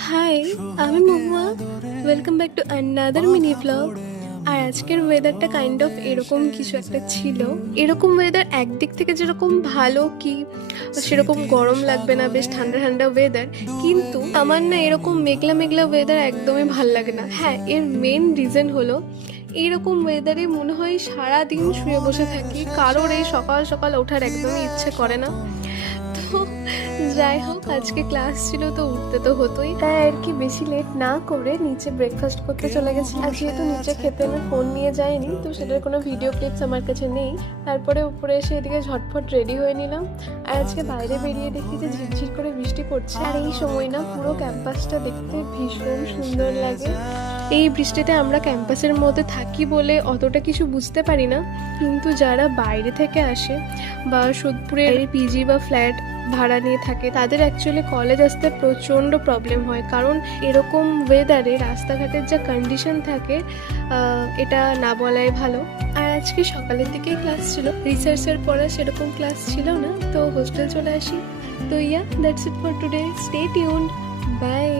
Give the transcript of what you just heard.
High, আমি Mahua. Welcome back to another mini blog. আর আজকের ওয়েদারটা কাইন্ড অফ এরকম কিছু একটা ছিল। এরকম ওয়েদার একদিক থেকে যেরকম ভালো, কি সেরকম গরম লাগবে না, বেশ ঠান্ডা ঠান্ডা ওয়েদার। কিন্তু আমার না এরকম মেঘলা মেঘলা ওয়েদার একদমই ভাল লাগে না। হ্যাঁ, এর মেন রিজন হলো এইরকম ওয়েদারে মনে হয় সারাদিন শুয়ে বসে থাকি, কারোর এই সকাল সকাল ওঠার একদমই ইচ্ছে করে না। তো যাই হোক, আজকে ক্লাস ছিল তো উঠতে তো হতোই, তাই আর কি বেশি লেট না করে নিচে ব্রেকফাস্ট করতে চলে গেছি। আর যেহেতু নিচে খেতে আমি ফোন নিয়ে যাইনি, তো সেটার কোনো ভিডিও ক্লিপস আমার কাছে নেই। তারপরে উপরে এসে এদিকে ঝটফট রেডি হয়ে নিলাম। আর আজকে বাইরে বেরিয়ে দেখি যে ঝিরঝির করে বৃষ্টি পড়ছে। আর এই সময় না পুরো ক্যাম্পাসটা দেখতে ভীষণ সুন্দর লাগে। এই বৃষ্টিতে আমরা ক্যাম্পাসের মধ্যে থাকি বলে অতটা কিছু বুঝতে পারি না, কিন্তু যারা বাইরে থেকে আসে বা সোদপুরের পিজি বা ফ্ল্যাট ভাড়া নিয়ে থাকে, তাদের অ্যাকচুয়ালি কলেজ আসতে প্রচণ্ড প্রবলেম হয়। কারণ এরকম ওয়েদারে রাস্তাঘাটের যা কন্ডিশন থাকে, এটা না বলাই ভালো। আর আজকে সকালের দিকেই ক্লাস ছিল, রিসার্চের পড়া সেরকম ক্লাস ছিল না, তো হোস্টেল চলে আসি। তো that's it for today. Stay tuned, by.